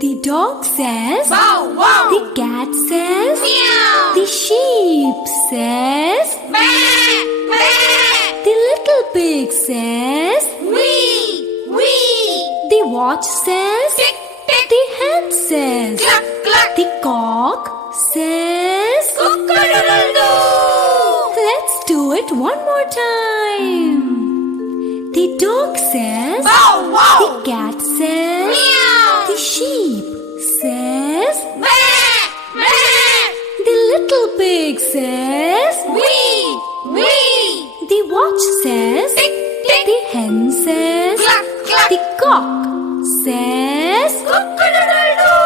The dog says, Bow wow. the cat says, Meow. the sheep says, Bah, bah. the little pig says, Wee, wee. the watch says, Tick, tick. the hen says, Cluck, cluck. the cock says. Cock-a-doodle-doo. Let's do it one more time. The dog says, Bow wow. the cat says, Meow. the sheep says, Bah, bah. the little pig says, Wee, wee. the watch says, Tick, tick. the hen says, Cluck, cluck. the cock says. Cock-a-doodle-doo.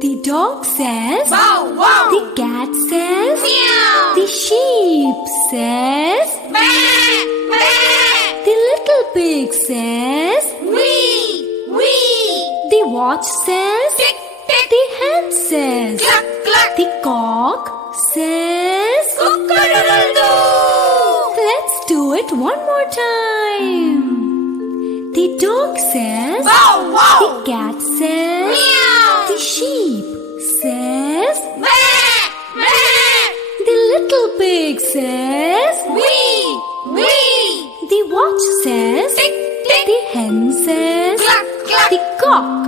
The dog says, Bow wow. the cat says, Meow. the sheep says, Bah, bah. the little pig says, Wee, wee. the watch says, Tick, tick. the hen says, Cluck, cluck. the cock says. Cock-a-doodle-doo. Let's do it one more time. The dog says, Bow wow. the cat says, Meow. the sheep says, Bah, bah. the little pig says, Wee, wee. the watch says, Tick, tick. the hen says, Cluck, cluck. the cock